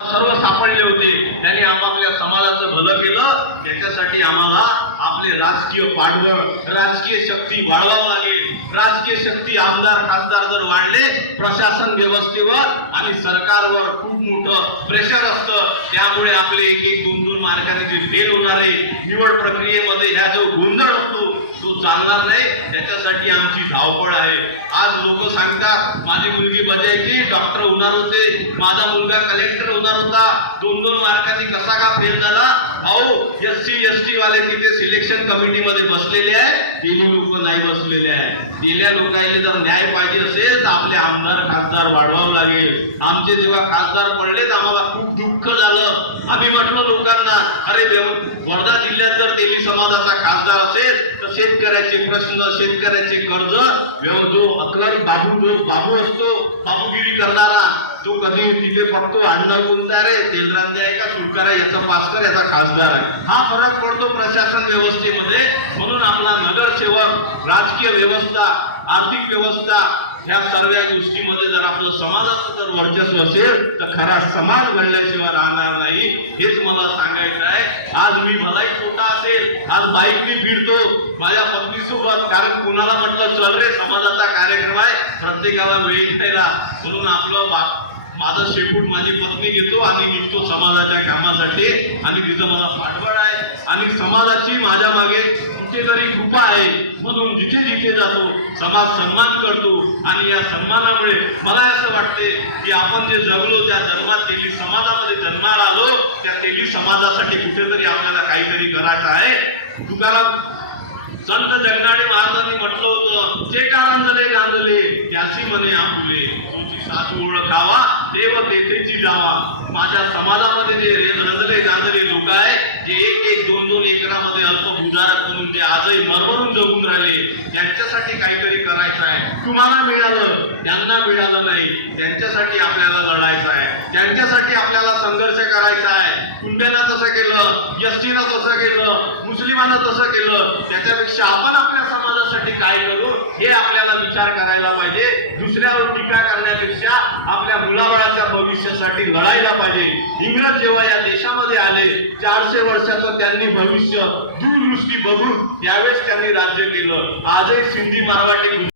सर्व सापडले होते। त्यांनी आपापल्या समाजाचं भलं केलं। त्याच्यासाठी आम्हाला आपले राजकीय पाठबळ, राजकीय शक्ती वाढवावं लागेल। राजकीय शक्ती, आमदार खासदार जर वाढले, प्रशासन व्यवस्थेवर आणि सरकारवर खूप मोठं प्रेशर असतं। त्यामुळे आपले एक एक दोन दोन मार्काने जे फेल होणारे निवड प्रक्रियेमध्ये ह्या जो गोंधळ असतो तो चालणार नाही। त्याच्यासाठी आमची धावपळ आहे। आज लोक सांगतात माझी मुलगी बजायची डॉक्टर होणार होते, माझा मुलगा कलेक्टर होणार होता, दोन दोन मार्कांनी कसा का फेल झाला। अहो SC ST वाले तिथे सिलेक्शन कमिटी मध्ये बसलेले आहे, दिली लोक नाही बसलेले आहे। दिल्या लोकांना जर न्याय पाहिजे असेल तर आपले आमदार खासदार वाढवावं लागेल। आमचे जेव्हा खासदार पडलेत आम्हाला खूप दुःख झालं। आम्ही म्हटलं लोकांना, अरे वर्धा जिल्ह्यात जर तेली समाजाचा खासदार असेल तर शेतकऱ्याचे प्रश्न, शेतकऱ्याचे कर्ज, जो अकलारी बाबू असतो, बाबूगिरी करणारा, तो कधी तिथे बघतो अण्णा कोणता रे, तेलरांदे आहे का सुरकार आहे, याचा पासकर, याचा खासदार आहे। हा फरक पडतो प्रशासन व्यवस्थेमध्ये। म्हणून आपला नगरसेवक, राजकीय व्यवस्था, आर्थिक व्यवस्था, ह्या सर्व गोष्टीमध्ये जर आपलं समाजाचं जर वर्चस्व असेल तर खरा समाज घडल्याशिवाय राहणार नाही। हेच मला सांगायचं आहे। आज मी भलाही छोटा असेल, आज बाईकने फिरतो माझ्या पत्नीसोबत, कारण कुणाला म्हटलं चल रे समाजाचा कार्यक्रम आहे, प्रत्येकाला वेळ द्यायला, म्हणून आपलं माझं शेपूट माझी पत्नी घेतो आणि निघतो समाजाच्या कामासाठी। आणि तिचं मला पाठबळ आहे आणि समाजाची माझ्या मागे कुठेतरी कृपा आहे। म्हणून जिथे जिथे जातो समाज सन्मान करतो आणि या सन्मानामुळे मला असं वाटते की आपण जे जगलो, त्या जन्मात तेली समाजामध्ये जन्माला आलो, त्या तेली समाजासाठी कुठेतरी आपल्याला काहीतरी करायचं आहे। तुकाराम संत जगनाडे महाराजांनी म्हटलं होतं, जे कारंजले गांजले त्याची म्हणे आपुले, तुझी सासू ओळखावा देव तेथेची जावा। माझ्या समाजामध्ये जे रंजले गांजले लोक आहे, जे एक एक दोन दोन एकरामध्ये अल्पभूधारक म्हणून जे आजही मरमरून जगून राहिले, त्यांच्यासाठी काहीतरी करायचं आहे। तुम्हाला मिळालं, त्यांना मिळालं नाही, त्यांच्यासाठी आपल्याला लढायचं आहे, त्यांच्यासाठी आपल्याला संघर्ष करायचा आहे। कुंड्यानं तसं केलं, ST नं तसं केलं, मुस्लिमानं तसं केलं, त्याच्यापेक्षा आपण आपल्या समाजासाठी काय करू हे आपल्याला विचार करायला पाहिजे। दुसऱ्यावर टीका करण्यापेक्षा आपल्या मुलाबाळाच्या भविष्यासाठी लढायला पाहिजे। इंग्रज जेव्हा या देशामध्ये आले, 400 वर्षाचं त्यांनी भविष्य दूरदृष्टी बघून त्यावेळेस त्यांनी राज्य केलं। आजही सिंधी, मारवाडी